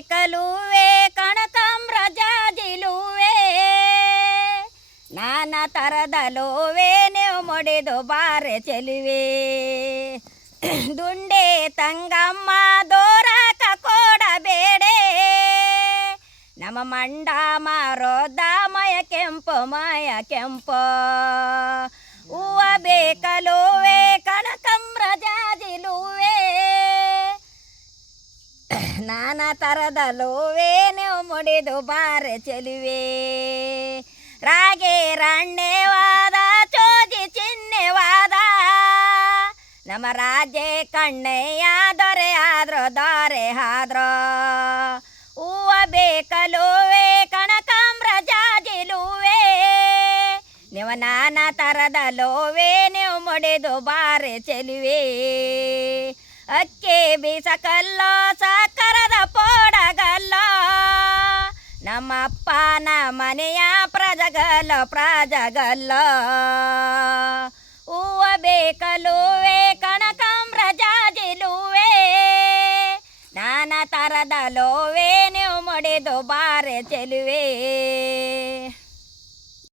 ಬೇಕಲುವೆ ಕಣಕಾಂಬ್ರ ಜಾಜಿಲುವೆ ನಾನಾ ಥರದಲುವೆ ನೀವು ಮುಡಿದು ಬಾರೆ ಚೆಲುವೆ ದುಂಡೆ ತಂಗಮ್ಮ ದೋರಕ ಕೊಡಬೇಡೆ ನಮ್ಮ ಮಂಡ ಮಾರೋದ ಮಯ ಕೆಂಪು ಹೂವ ಬೇಕಲುವೆ ಕನಕಾಂಬ್ರ ಜಾಜಿಲುವೆ ನಾನಾ ಥರದಲುವೆ ನೀವು ಮುಡಿದು ಬಾರೆ ಚೆಲುವೆ ರಾಗೆ ರಣ್ಣೆವಾದ ಚೋಜಿ ಚಿನ್ನೆವಾದ ನಮ್ಮ ರಾಜೆ ಕಣ್ಣಯ್ಯ ದೊರೆ ಆದ್ರೋ ಹೂವ ಬೇಕಲುವೆ ಕನಕಾಂಬ್ರ ಜಾಜಿಲುವೆ ನೀವು ನಾನಾ ಥರದಲುವೆ ನೀವು ಮುಡಿದು ಬಾರೆ ಚೆಲುವೆ ಅಕ್ಕಿ ಬೀಸಕಲ್ಲೋ ಸಕ್ಕರದ ಪೋಡಗಲ್ಲೋ ನಮ್ಮ ಅಪ್ಪನ ಮನೆಯ ಪ್ರಜಗಲ್ಲೋ ಹೂವ ಬೇಕಲುವೆ ಕನಕಾಂಬ್ರ ಜಾಜಿಲುವೆ ನಾನಾ ಥರದಲುವೆ ನೀವು ಮುಡಿದು ಬಾರೆ ಚೆಲುವೆ